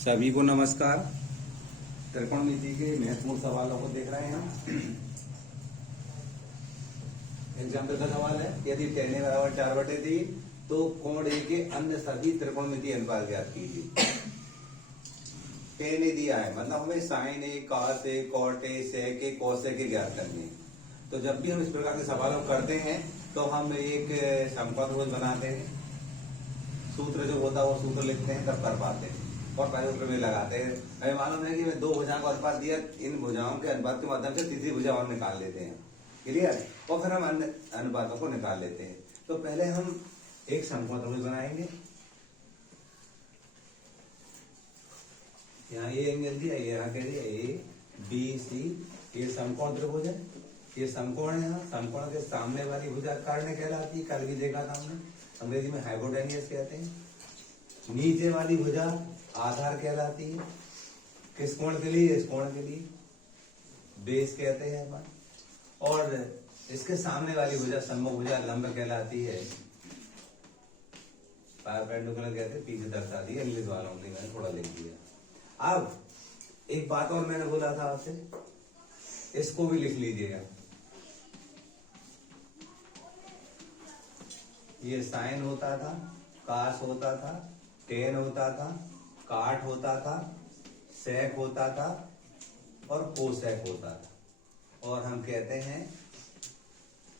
सभी को नमस्कार। त्रिकोणमिति के महत्वपूर्ण सवालों को देख रहे हैं हम। एग्जाम्पल का सवाल है, यदि tan a बराबर 4/3 तो कोण ए के अन्य सभी त्रिकोणमिति अनुपात ज्ञात कीजिए। tan a दिया है, मतलब हमें sin a, cos a, cot a, sec a, cos a के ज्ञात करने हैं। तो जब भी हम इस प्रकार के सवालों करते हैं तो हम एक समकोण बनाते हैं, सूत्र जो होता है वो सूत्र लिखते हैं, तब कर पाते हैं और पहले सूत्र में लगाते हैं। हमें मालूम है कि मैं दो भुजाओं का अनुपात दिया, इन भुजाओं के अनुपात के माध्यम से तीसरी भुजा और निकाल लेते हैं। क्लियर? और फिर हम अन्य अनुपातों को निकाल लेते हैं। तो पहले हम एक समकोण त्रिभुज बनाएंगे। यहाँ ये एंगल दिया, यहाँ कह दिया ए बी सी, ये समकोण त्रिभुज है, ये समकोण है। यहाँ समकोण के सामने वाली भुजा कर्ण कहलाती है, कल भी देखा था हमने, अंग्रेजी में हाइपोटेन्यूस कहते हैं। नीचे वाली भुजा आधार कहलाती है, किस कोण के लिए? इस कोण के लिए बेस कहते हैं अपन। और इसके सामने वाली भुजा सम्मुख भुजा लंब कहलाती है, परपेंडिकुलर कहते हैं, पीछे दर्शाती है। इंग्लिश वालों के लिए मैंने थोड़ा लिख दिया। अब एक बात और मैंने बोला था आपसे, इसको भी लिख लीजिएगा। ये साइन होता था, कास होता था, टेन होता था, काट होता था, सेक होता था और कोसेक होता था। और हम कहते हैं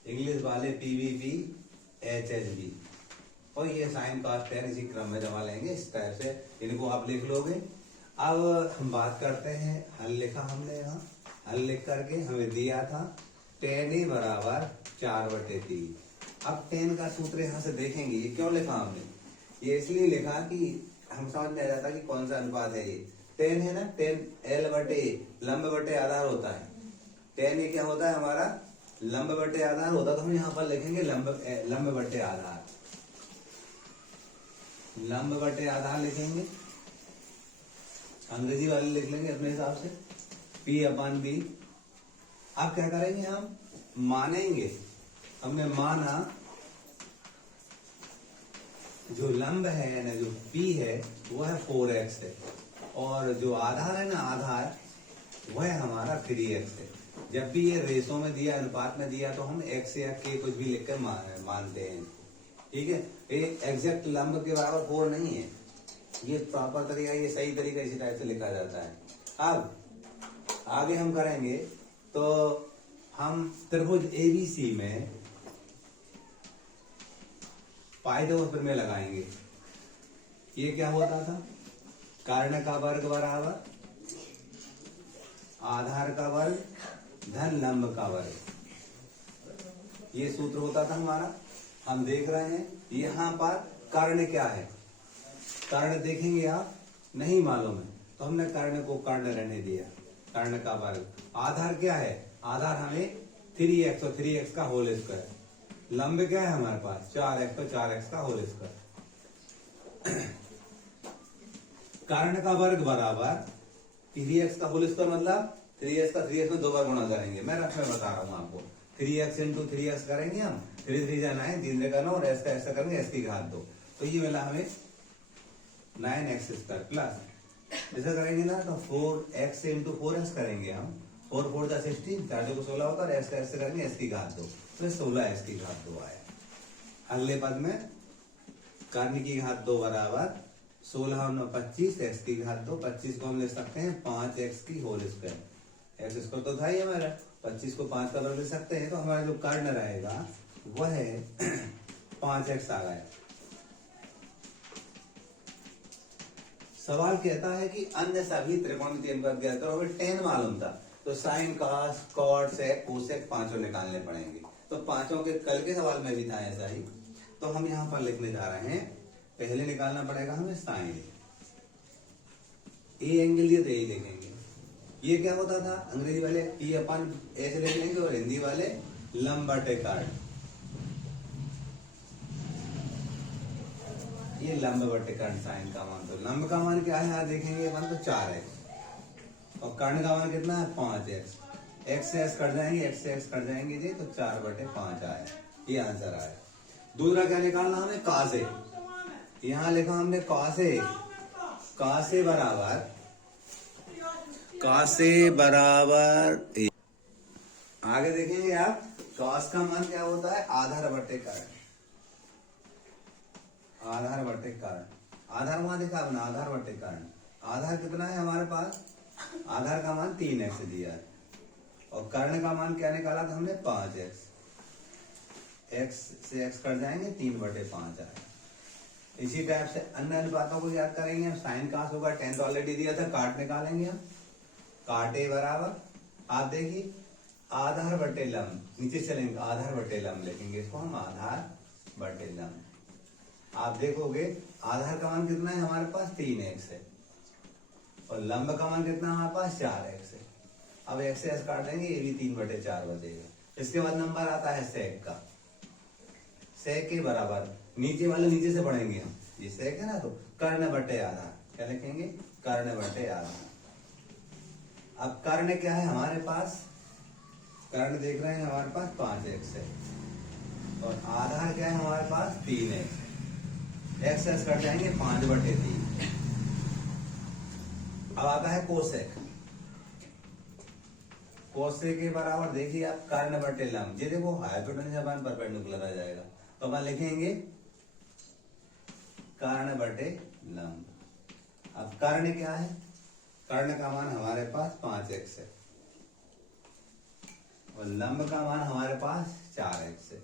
इंग्लिश वाले पीवीपी, एचएचबी। और ये साइन कास टेन इसी क्रम में जमा लेंगे, इस तरह से इनको आप लिख लोगे। अब हम बात करते हैं, हल लिखा हमने यहाँ, हल लिख करके हमें दिया था tan a बराबर 4/3। अब tan का सूत्र यहाँ से देखेंगे, ये क्यों लिखा हमने? ये इसलिए लिखा कि हम समझ में आ जाता कि कौन सा अनुपात है ये। tan है ना, tan l बटे लंब बटे आधार होता है। tan ये क्या होता है हमारा? लंब बटे आधार होता है। तो हम यहाँ पर लिखेंगे लंब बटे आधार, लंब बटे आधार लिखेंगे। अंग्रेजी वाले लिख लेंगे अपने हिसाब से, P/B। अब क्या करेंगे, हम मानेंगे, हमने माना जो लंब है यानी जो P है वो है 4x है, और जो आधार है ना, आधार वह हमारा 3x है। जब भी ये रेशो में दिया, अनुपात में दिया, तो हम x या k कुछ भी लिखकर मानते हैं। ठीक है, ये एग्जैक्ट लंब के बराबर 4 नहीं है, ये प्रॉपर तरीका, ये सही तरीका इसी टाइप से लिखा जाता है। अब आगे हम करेंगे तो हम त्रिभुज एबीसी में पाइथागोरस में लगाएंगे। ये क्या होता था? कर्ण का वर्ग बराबर आधार का वर्ग धन लंब का वर्ग, ये सूत्र होता था हमारा। हम देख रहे हैं यहाँ पर कर्ण क्या है, कर्ण देखेंगे आप, नहीं मालूम है तो हमने कर्ण को कर्ण रहने दिया, कर्ण का वर्ग। आधार क्या है? आधार हमें 3x और 3x का होल स्क्वायर। लंब क्या है हमारे पास? 4x और 4x का होल स्क्वायर। कर्ण का वर्ग बराबर 3x का होल स्क्वायर, मतलब 3x का 3x में 2 बार गुणा करेंगे। मैं रफ में बता रहा हूँ आपको, 3x इंटू 3x करेंगे हम, 3 3 जा 9, 3 का 9 और s का ऐसा करेंगे, s की घात 2। तो ये मिला हमें 9x² प्लस, ऐसा करेंगे ना तो 4x इंटू 4x करेंगे हम, 4 4 जा 16, 4 को 16 होता है, और s का ऐसे करेंगे, s की घात 2, तो 16 s की घात 2 आया। अगले पद में कर्ण की घात 2 बराबर 16 और 9 25, x की घात 2, 25 को हम लिख सकते हैं 5x की होल स्क्वायर। एक्स स्क्वायर तो था ही हमारा, 25 को 5 का वर्ग लिख सकते हैं, तो हमारा जो कर्ण रहेगा वह है 5x आ गया। सवाल कहता है कि अन्य सभी त्रिकोणमितीय अनुपात ज्ञात करो। हमें tan मालूम था, तो साइन, कास, कॉट, सेक, कोसेक पांचों निकालने पड़ेंगे। तो पांचों के कल के सवाल में भी था ऐसा ही, तो हम यहाँ पर लिखने जा रहे हैं। पहले निकालना पड़ेगा हमें साइन, ए एंगल ये तो यही लिखेंगे। ये क्या होता था? अंग्रेजी वाले P/A ऐसे लिख लेंगे और हिंदी वाले लंब बटे कर्ण। ये लंब बटे कर्ण साइन का मान, तो लंब का मान क्या है यहाँ देखेंगे अपन, तो 4x, और कर्ण का मान कितना है? 5x। x से x कट जाएंगे, x से x कट जाएंगे जी, तो 4/5 आया, ये आंसर आया। दूसरा क्या निकालना हमें? cos a। यहाँ लिखा हमने cos a, का से बराबर एक। आगे देखेंगे आप, कॉस का मान क्या होता है, आधार बटे कारण। आधार बटे कारण, आधार मान देखा आपने, आधार बटे कारण। आधार कितना है हमारे पास, आधार का मान 3x दिया है और कर्ण का मान क्या निकाला था हमने, 5x। x से x कट जाएंगे, 3/5 आएगा। इसी टाइप से अन्य अनुपातों को याद करेंगे हम। साइन कास होगा, 10 तो ऑलरेडी दिया था, काट निकालेंगे हम। काटे बराबर, आप देखिए आधार बटे लंब, नीचे चलेंगे आधार बटे लंब लिखेंगे इसको हम, आधार बटे लंब। आप देखोगे आधार का मान कितना है हमारे पास, 3x है और लंब का मान कितना है हमारे पास, 4x है। अब x से s काट देंगे, ये भी 3/4 बचेगा। इसके बाद नंबर आता है सेक का। सेक के बराबर, नीचे वाले नीचे से पढ़ेंगे हम, ये सेक है ना, तो कर्ण बटे आधार। क्या लिखेंगे, कर्ण बटे आधार। अब कर्ण क्या है हमारे पास, कर्ण देख रहे हैं हमारे पास 5x है और आधार क्या है हमारे पास, 3x। x से s कट जाएंगे, 5/3। अब आता है कोसेक। कोसेक के बराबर देखिए आप, कर्ण बटे लंब। ये देखो हाइपोटेन्यूज अपन परपेंडिकुलर आ जाएगा, तो अपन लिखेंगे कर्ण बटे लंब। अब कर्ण क्या है, कर्ण का मान हमारे पास 5x है और लंब का मान हमारे पास 4x है।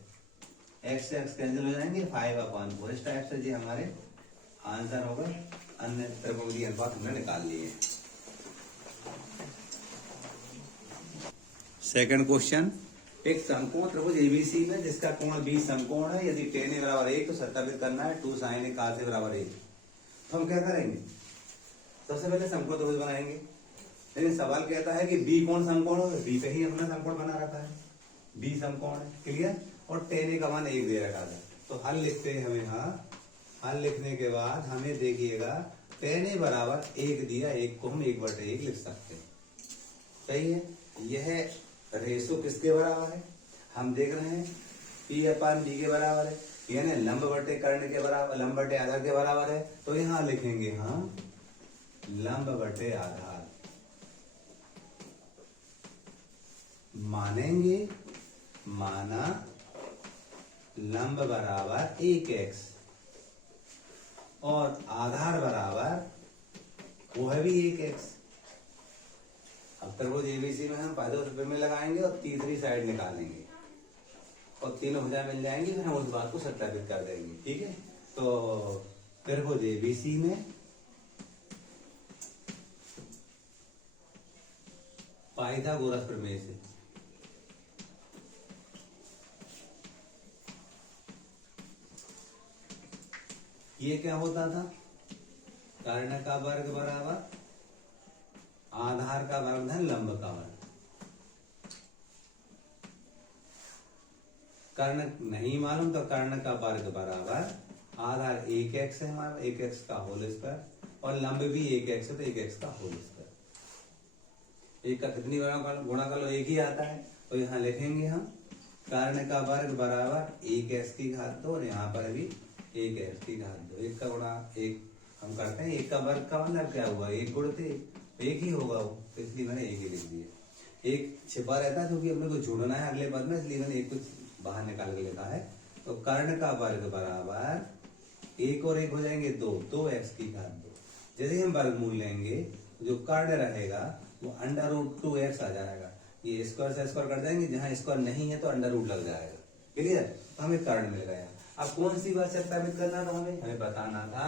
x से x कैंसिल हो जाएंगे, 5/4। इस टाइप से जी हमारे आंसर होगा। अन्य त्रिकोणीय अनुपात हमने निकाल लिए। सेकंड क्वेश्चन, एक समकोण त्रिभुज एबीसी में जिसका कोण 20 समकोण है, यदि tan a बराबर 1 तो सत्यापित करना है 2 sin a cos a बराबर 1। तो हम क्या करेंगे, सबसे पहले समकोण त्रिभुज बनाएंगे। लेकिन सवाल कहता है कि बी कोण समकोण हो, बी पे ही हमने समकोण बना रखा है, बी समकोण है, क्लियर। और tan a का मान 1 दे रखा है, तो हल लिखते हैं हम यहाँ। हल लिखने के बाद हमें देखिएगा tan a बराबर 1 दिया, 1 को हम 1/1 लिख सकते हैं, सही है। यह रेशो किसके बराबर है, हम देख रहे हैं P/B के बराबर है, यानी लंब बटे कर्ण के बराबर, लंब बटे आधार के बराबर है। तो यहां लिखेंगे हम लंब बटे आधार, मानेंगे, माना लंब बराबर 1x और आधार बराबर वो है भी 1x। अब त्रिभुज एबीसी में हम पहले रुपए में लगाएंगे और तीसरी साइड निकालेंगे और तीनों भुजाएं मिल जाएंगी, फिर हम उस बात को सत्यापित कर देंगे, ठीक है। तो त्रिभुज एबीसी में पाइथागोरस प्रमेय से ये क्या होता था, कर्ण का वर्ग बराबर आधार का वर्ग धन लंब का वर्ग। कर्ण नहीं मालूम तो कर्ण का वर्ग बराबर आधार 1x है हमारा, 1x का होल स्क्वायर और लंब भी 1x है तो 1x का होल स्क्वायर। एक का कितनी गुणा कर लो, एक ही आता है। तो यहाँ लिखेंगे हम कर्ण का वर्ग बराबर 1x की घात 2 और यहाँ पर भी 1x की घात 2। एक का गुणा एक हम करते हैं, एक का वर्ग का मतलब क्या हुआ, एक गुणते एक ही होगा वो, तो इसलिए मैंने एक ही लिख दिया। एक छिपा रहता है क्योंकि हमने कुछ जोड़ना है अगले पद में, इसलिए मैंने एक कुछ बाहर निकाल के लिखा है। तो कर्ण का वर्ग बराबर 1 और 1 हो जाएंगे 2, 2x की घात 2। जैसे हम वर्गमूल लेंगे जो कर्ण रहेगा वो √2x आ जाएगा। ये स्क्वायर से स्क्वायर कट जाएंगे, जहां स्क्वायर नहीं है तो √ लग जाएगा, क्लियर। तो हमें कर्ण मिल गया। अब कौन सी बात सत्यापित करना था हमें बताना था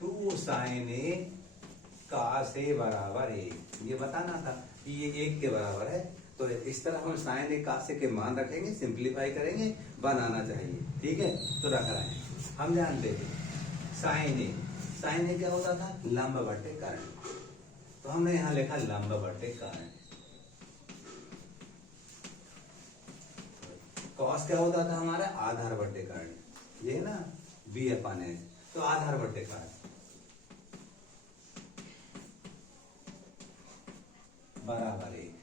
2 sin a cos a बराबर 1, ये बताना था कि ये 1 के बराबर है। तो इस तरह हम sin a cos a के मान रखेंगे, सिंप्लीफाई करेंगे, बनाना चाहिए, ठीक है। तो रख रहे हैं, हम जानते हैं sin a क्या होता था, लंब बटे कर्ण। तो हमने यहाँ लिखा लंब बटे कर्ण। cos क्या होता था हमारा, आधार बटे कर्ण, ये ना B/H, तो आधार बटे कर्ण बराबर 1,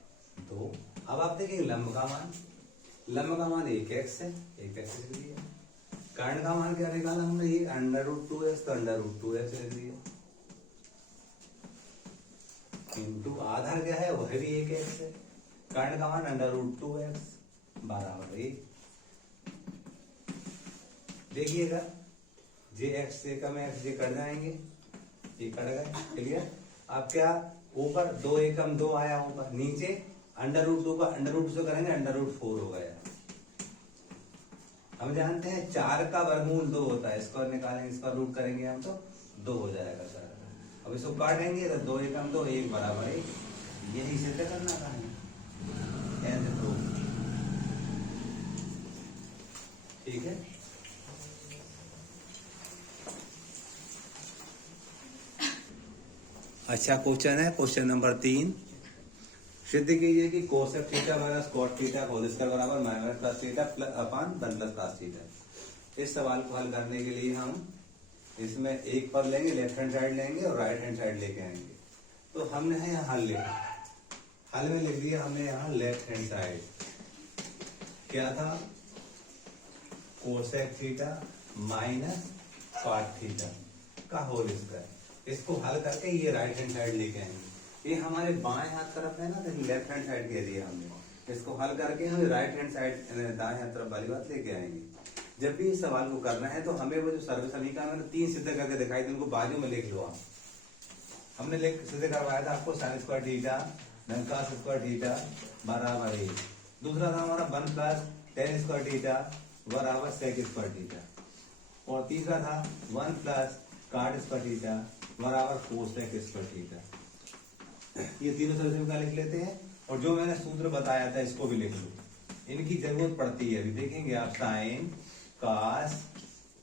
2। अब आप देखिए लंब का मान 1x है, 1x लिख दिया। कर्ण का मान क्या निकाला हमने, ये √2x तो √2x लिख दिया। इंटू आधा क्या है, वह भी 1x है। कर्ण का मान √2x बराबर 1। देखिएगा जे एक्स से कम एक्स जे कट जाएंगे, ये कट गए, क्लियर। अब क्या ऊपर 2 एकम 2 आया ऊपर, नीचे √2 का √2 से करेंगे √4 हो गया। हम जानते हैं 4 का वर्गमूल 2 होता है, इसको निकालेंगे, इसका रूट करेंगे हम तो 2 हो जाएगा 4। अब इसको काटेंगे तो 2 एकम 2 1 बराबर 1। यही सिद्ध करना था हमें, ठीक है। अच्छा क्वेश्चन है, क्वेश्चन नंबर 3। सिद्ध कीजिए कि cosec theta minus cot theta whole square बराबर minus plus theta upon 1 plus cos theta. इस सवाल को हल करने के लिए हम इसमें एक पर लेंगे, लेफ्ट हैंड साइड लेंगे और राइट हैंड साइड लेके आएंगे। तो हमने है यहाँ हल लिखा, हल में लिख दिया हमने यहाँ लेफ्ट हैंड साइड क्या था, cosec theta minus cot theta का होल स्क्वायर। इसको हल करके ये राइट हैंड साइड लेके आएंगे। ये हमारे बाएं हाथ तरफ है ना, तो लेफ्ट हैंड साइड कह दिया हमने। इसको हल करके हम राइट हैंड साइड दाएं हाथ तरफ वाली बात लेके आएंगे। जब भी इस सवाल को करना है तो हमें वो जो सर्व समीकरण मैंने 3 सिद्ध करके दिखाई थी, उनको बाजू में लिख लो आप। हमने सिद्ध करवाया था आपको sin square theta cos square theta बराबर 1। दूसरा था हमारा 1 प्लस tan स्क्वायर थीटा बराबर sec स्क्वायर थीटा। और तीसरा था 1 प्लस cot स्क्वायर थीटा बराबर कोसेक स्क्वायर थीटा। ये तीनों सर्व समीकरण लिख लेते हैं, और जो मैंने सूत्र बताया था इसको भी लिख लो। इनकी जरूरत पड़ती है, अभी देखेंगे आप, साइन कॉस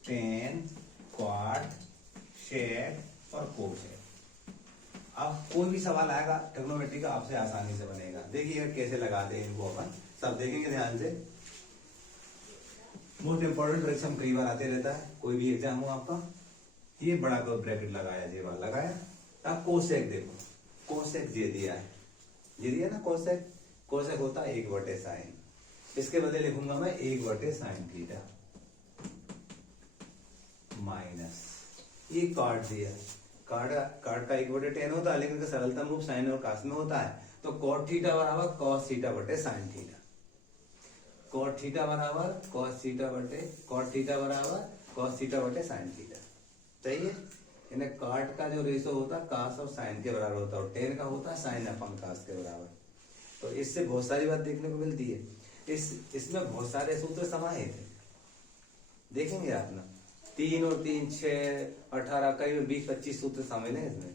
टेन क्वाट शेक और कोसेक। अब कोई भी सवाल आएगा ट्रिग्नोमेट्री का, आपसे आसानी से बनेगा। देखिएगा कैसे लगाते हैं इनको, अपन सब देखेंगे ध्यान से। मोस्ट इंपोर्टेंट परीक्षा कई बार आते रहता है, कोई भी एग्जाम हो आपका। ये बड़ा को ब्रैकेट लगाया, जे वाला लगाया। अब कोसेक देखो, कोसेक जे दिया है, ये दिया ना कोसेक। कोसेक होता है 1/sin। इसके बदले लिखूंगा मैं 1/sin थीटा माइनस ये कॉट दिया। कॉट का 1/tan होता है, लेकिन सरलतम रूप साइन और कॉस में होता है। तो कॉट थीटा बराबर कॉस थीटा बटे साइन थीटा। कॉट थीटा बराबर कॉस थीटा बटे साइन थीटा। सही है। इन्हें कॉट का जो रेशो होता है कॉस और साइन के बराबर होता है, और टेन का होता है साइन अपन कॉस के बराबर। तो इससे बहुत सारी बात देखने को मिलती है। इसमें बहुत सारे सूत्र समाहित है, देखेंगे आप ना। 3 और 3 6 18 करीब 20-25 सूत्र शामिल है इसमें।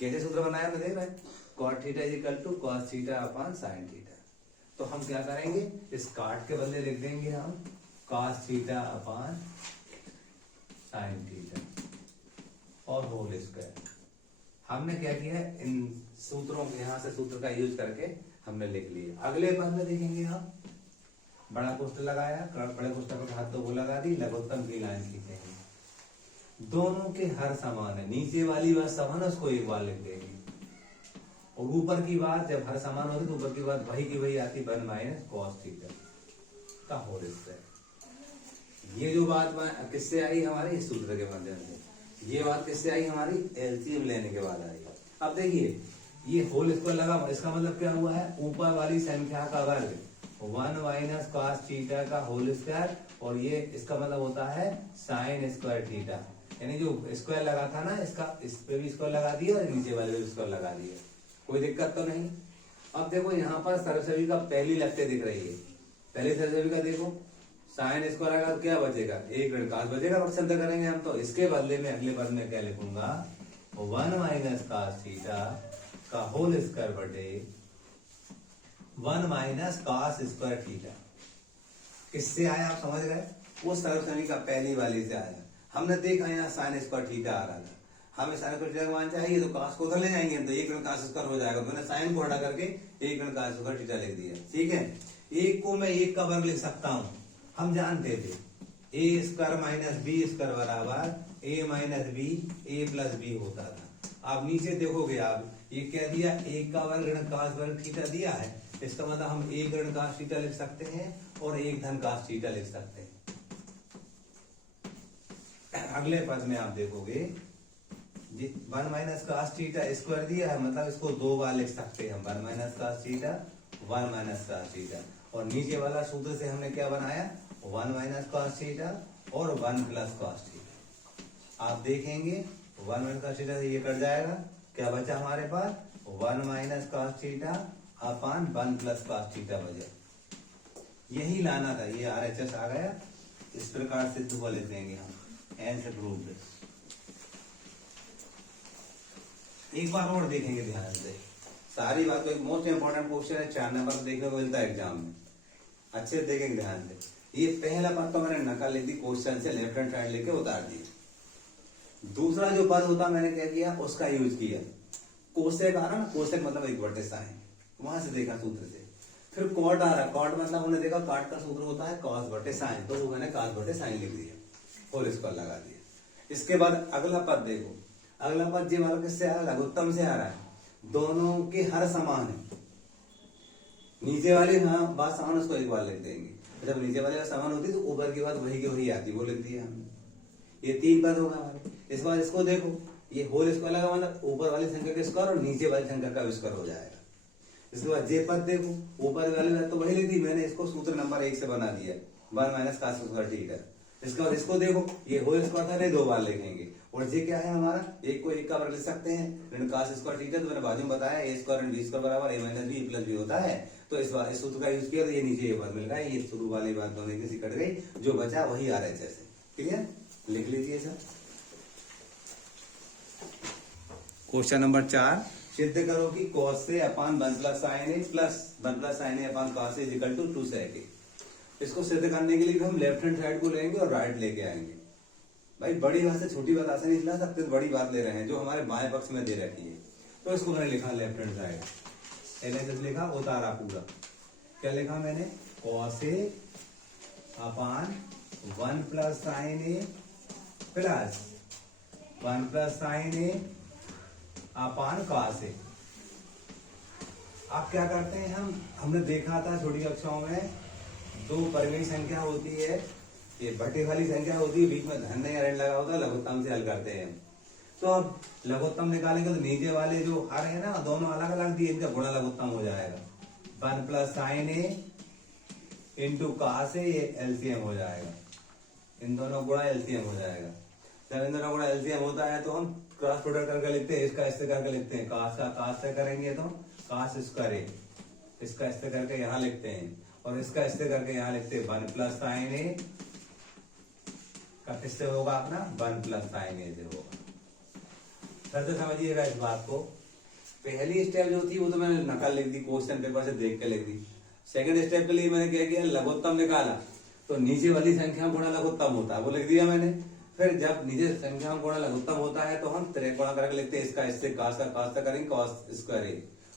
कैसे सूत्र बनाया मैं देख रहे हैं, cot theta equal to cos theta upon sine theta. तो हम क्या करेंगे, इस कॉट के बदले लिख देंगे हम cos theta upon sine theta और होल स्क्वायर। हमने क्या किया है, इन सूत्रों के यहाँ से सूत्र का यूज करके हमने लिख लिया। अगले पद में देखेंगे हम, बड़ा कोष्ठक लगाया, बड़े कोष्ठक का हाथ तो वो लगा दी, लघुत्तम की लाइन खींचेंगे। दोनों के हर समान है, नीचे वाली बात समान है, उसको एक बार लिख देंगे। और ऊपर की बात जब हर समान होती तो ऊपर की बात वही की वही आती, 1 माइनस कॉस थीटा का होल स्क्वायर। ये जो बात किससे आई हमारी, इस सूत्र के माध्यम से। ये बात किससे आई हमारी, एलसीएम लेने के बाद आई। अब देखिए ये होल स्क्वायर लगा, इसका मतलब क्या हुआ है, ऊपर वाली संख्या का वर्ग 1 माइनस कॉस थीटा का होल स्क्वायर, और ये इसका मतलब होता है साइन स्क्वायर थीटा। यानी जो स्क्वायर लगा था ना, इसका इस पे भी स्क्वायर लगा दिया और नीचे वाले भी स्क्वायर लगा दिया, कोई दिक्कत तो नहीं। अब देखो यहाँ पर सरसवी का पहली लगते दिख रही है, पहली सरसवी का देखो साइन स्क्वायर आएगा तो क्या बचेगा, 1 ऋण कॉस बचेगा। पक्षांतर करेंगे हम, तो इसके बदले में अगले पद में क्या लिखूंगा, 1 माइनस कॉस थीटा का होल स्क्वायर बटे 1 माइनस कॉस स्क्वायर थीटा। किससे आया आप समझ गए, वो सर्वसमी का पहली वाली से आया। हमने देखा यहाँ साइन स्क्वायर थीटा आ रहा था, हमें साइन स्क्वायर थीटा का मान चाहिए, तो कॉस को उधर ले जाएंगे, तो 1 ऋण कॉस स्क्वायर हो जाएगा। मैंने साइन को हटा करके 1 ऋण कॉस स्क्वायर थीटा लिख दिया, ठीक है। 1 को मैं 1 का वर्ग लिख सकता हूँ, हम जानते थे ए स्क्वायर माइनस बी स्क्वायर बराबर ए माइनस बी ए प्लस बी होता था। आप नीचे देखोगे आप, ये क्या दिया, 1 का वर्ग ऋण कॉस वर्ग थीटा दिया है। इसका मतलब हम 1 ऋण कॉस थीटा लिख सकते हैं और 1 धन कॉस थीटा लिख सकते हैं। अगले पद में आप देखोगे one minus cos theta square दिया है, मतलब इसको दो बार लिख सकते हैं हम, one minus cos theta, one minus cos theta. और नीचे वाला सूत्र से हमने क्या बनाया, वन माइनस कास थीटा और वन प्लस कास थीटा। आप देखेंगे वन माइनस कास थीटा से ये कट जाएगा, क्या बचा हमारे पास, one minus cos theta upon one plus cos theta बचा। यही लाना था, ये RHS आ गया। इस प्रकार से दुआ लिख देंगे हम, ऐसे प्रूव। एक बार और देखेंगे ध्यान से सारी बात। एक मोस्ट इंपोर्टेंट क्वेश्चन है, 4 नंबर देखने को मिलता है एग्जाम में, अच्छे से देखेंगे ध्यान से। ये पहला पद तो मैंने नकल लिख दी क्वेश्चन से, लेफ्ट हैंड साइड लेके उतार दिया। दूसरा जो पद होता मैंने क्या किया, उसका यूज किया, कोसेक आ रहा ना, कोसेक मतलब 1/sin, वहां से देखा सूत्र से। फिर कॉट आ रहा, कॉट मतलब उन्होंने देखा काट का सूत्र होता है cos/sin, तो वो मैंने cos/sin लिख दिया, होल स्क्वायर लगा दिया। इसके बाद अगला पद देखो, अगला पद जी वाला किससे आ रहा है, लघुत्तम से आ रहा है, दोनों के हर समान है। नीचे वाली हाँ बात समान, उसको एक बार लिख देंगे। जब नीचे वाली बात समान होती तो ऊपर की बात वही की वही आती, वो लिख दिया हमने। ये 3 पद होगा हमारे। इस बार इसको देखो, ये होल स्क्वायर लगा मतलब ऊपर वाली संख्या का स्क्वायर और नीचे वाली संख्या का स्क्वायर हो जाएगा। इसके बाद जे पद देखो, ऊपर वाली बात तो वही लिख दी मैंने, इसको सूत्र नंबर 1 से बना दिया, one minus cos square theta. इसके बाद इसको देखो, ये होल स्क्वायर था, नहीं 2 बार लिखेंगे। और ये क्या है हमारा, एक को एक का वर्ग लिख सकते हैं, कास स्क्वायर थीटा, तो मैंने बाजू में बताया ए स्क्वायर बी स्क्वायर बराबर ए माइनस बी प्लस बी होता है। तो इस बार इस सूत्र का यूज किया तो ये नीचे ये पद मिल रहा है, ये शुरू वाली बात दोनों की कट गई, जो बचा वही RHS है। क्लियर, लिख लीजिए सर। क्वेश्चन नंबर 4, सिद्ध करो कि cos से upon 1 plus sin a plus 1 plus sin a upon cos a is equal to 2 sec a। इसको सिद्ध करने के लिए हम लेफ्ट हैंड साइड को लेंगे और राइट लेके आएंगे। भाई बड़ी बात से छोटी बात आसानी से ला सकते, बड़ी बात ले रहे हैं जो हमारे बाएं पक्ष में दे रखी है। तो इसको मैंने लिखा लेफ्ट हैंड साइड, LHS लिखा, उतारा पूरा। क्या लिखा मैंने, cos a upon 1 plus sin a plus 1 plus sin a upon cos a। अब क्या करते हैं हमने देखा था छोटी कक्षाओं में, 2 परिमेय संख्या होती है, ये बटे वाली संख्या होती है, बीच में धन या ऋण लगा होता है, लघुत्तम से हल करते हैं। तो अब लघुत्तम निकालेंगे तो नीचे वाले जो हर है ना, दोनों अलग अलग दिए, इनका गुणा लघुत्तम हो जाएगा, 1 plus sin a into cos a, ये LCM हो जाएगा, इन दोनों गुणा LCM हो जाएगा। जब इन दोनों गुणा LCM होता है तो हम क्रॉस प्रोडक्ट करके लिखते हैं, इसका इससे करके लिखते हैं, cos का cos से करेंगे तो cos स्क्वायर a, इसका इससे करके यहाँ लिखते हैं, और इसका इससे करके यहाँ लिखते हैं 1 प्लस sin a का किससे होगा अपना, 1 प्लस sin a से होगा। सर से समझिएगा इस बात को। पहली स्टेप जो थी वो तो मैंने नकल लिख दी, क्वेश्चन पेपर से देख के लिख दी। सेकंड स्टेप के लिए मैंने क्या किया, लघुत्तम निकाला, तो नीचे वाली संख्या गुणा लघुत्तम होता है, वो लिख दिया मैंने। फिर जब नीचे संख्या गुणा लघुत्तम होता है तो हम त्रिक गुणा करके लिखते हैं, इसका इससे cos का cos से करेंगे cos स्क्वायर a,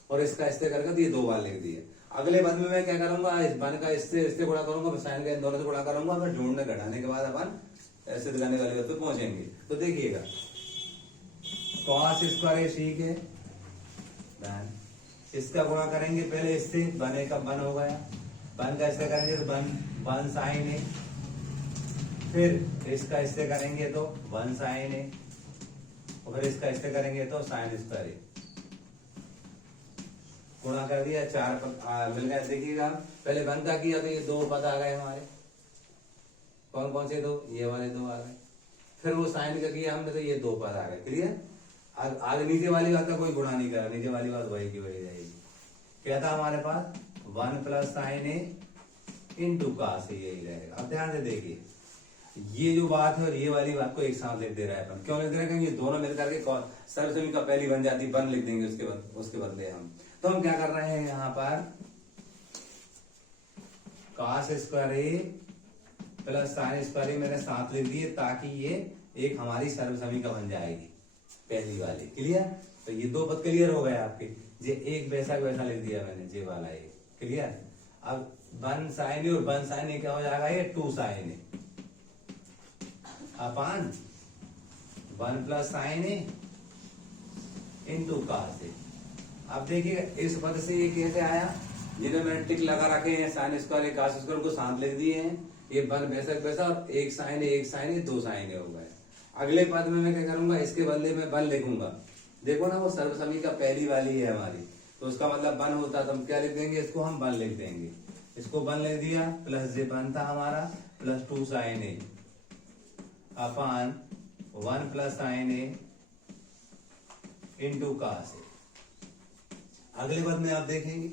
और इसका इससे करके तो ये 2 बार लिख दिए। अगले पद में मैं क्या करूंगा, इस 1 का इससे गुणा करूंगा, फिर sin का इन दोनों से गुणा करूंगा, फिर जोड़ने घटाने के बाद अपन ऐसे दिखाने वाली बात पे पहुंचेंगे। तो देखिएगा cos स्क्वायर ठीक है, इसका गुणा करेंगे पहले इससे, 1 का 1 हो गया, 1 का इससे करेंगे तो 1 sin a, फिर इसका इससे करेंगे तो 1 sin a, और फिर इसका इससे करेंगे तो sin स्क्वायर a। गुणा कर दिया, 4 पद मिल गया। देखिएगा पहले 1 का किया तो ये 2 पद आ गए हमारे, कौन कौन से 2, ये वाले 2 आ गए। फिर वो साइन का किया हमने तो ये 2 पद आ गए। क्लियर, आगे नीचे वाली बात का कोई गुणा नहीं करा, नीचे वाली बात वही की वही रहेगी। क्या था हमारे पास, 1 plus sin a into cos a, यही रहेगा। अब ध्यान से देखिए, ये जो बात है और ये वाली बात को एक साथ लिख दे रहा है अपन, क्यों लिख रहे हैं, ये दोनों मिलकर के सर्वसमी का पहली बन जाती, 1 लिख देंगे उसके बदले हम। तो हम क्या कर रहे हैं यहाँ पर, cos square a plus sin square a मैंने साथ लिख दिए, ताकि ये एक हमारी सर्वसमी का बन जाएगी पहली वाली। क्लियर, तो ये 2 पद क्लियर हो गए आपके, जे एक वैसा वैसा लिख दिया मैंने, जे वाला ये। क्लियर, अब 1 sin a और 1 sin a क्या हो जाएगा, ये 2 sin a upon 1 plus sin a into cos a। अब देखिए इस पद से ये कैसे आया, जिन्हें मैंने टिक लगा रखे हैं, sin स्क्वायर cos स्क्वायर को साथ लिख दिए हैं, ये 1 वैसा वैसा, एक sin a 2 sin a हो गए। अगले पद में मैं क्या करूंगा, इसके बदले में 1 लिखूंगा। देखो ना वो सर्वसमी का पहली वाली है हमारी, तो उसका मतलब 1 होता तो हम क्या लिख देंगे, इसको हम 1 लिख देंगे। इसको 1 लिख दिया, प्लस जे 1 था हमारा, प्लस 2 साइन ए अपान 1 प्लस साइन ए इंटू कास ए। अगले पद में आप देखेंगे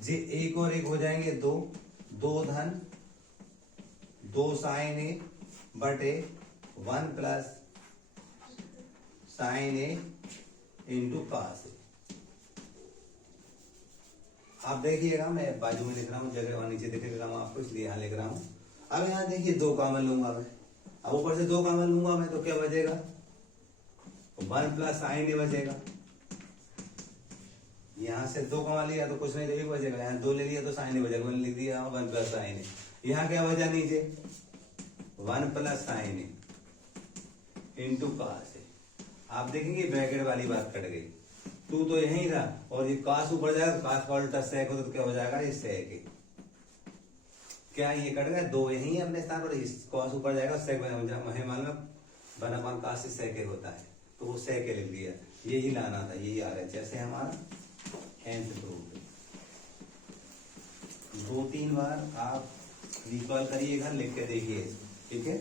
जे 1 और 1 हो जाएंगे 2, 2 धन 2 साइन ए बटे 1 प्लस साइन ए इंटू कास ए। आप देखिएगा, मैं बाजू में लिख रहा हूँ, जगह और नीचे दिखेगा मैं आपको, इसलिए यहाँ लिख रहा हूँ। अब यहाँ देखिए 2 कॉमन लूंगा मैं, अब ऊपर से 2 कॉमन लूंगा मैं तो क्या बचेगा, 1 प्लस साइन ए बचेगा। यहाँ से 2 कॉमन लिया तो कुछ नहीं तो 1 बचेगा, यहाँ 2 ले लिया तो साइन ए बचेगा, 1 लिख दिया 1 प्लस साइन ए। यहाँ क्या बचा नीचे 1 प्लस साइन ए इंटू कास ए। आप देखेंगे ब्रैकेट वाली बात कट गई, 2 तो यही था और ये कास ऊपर जाएगा, कास का उल्टा सेक होता तो क्या हो जाएगा, ये सेक है। क्या ये कट गया, 2 यही है अपने स्थान पर, कास ऊपर जाएगा, सेक बने मालूम 1 कास से सेक होता है, तो वो सेक लिख दिया। यही लाना था, यही आ रहा है। जैसे हमारा nth प्रूफ 2-3 बार आप रिकॉल करिएगा, लिख के देखिए, ठीक है।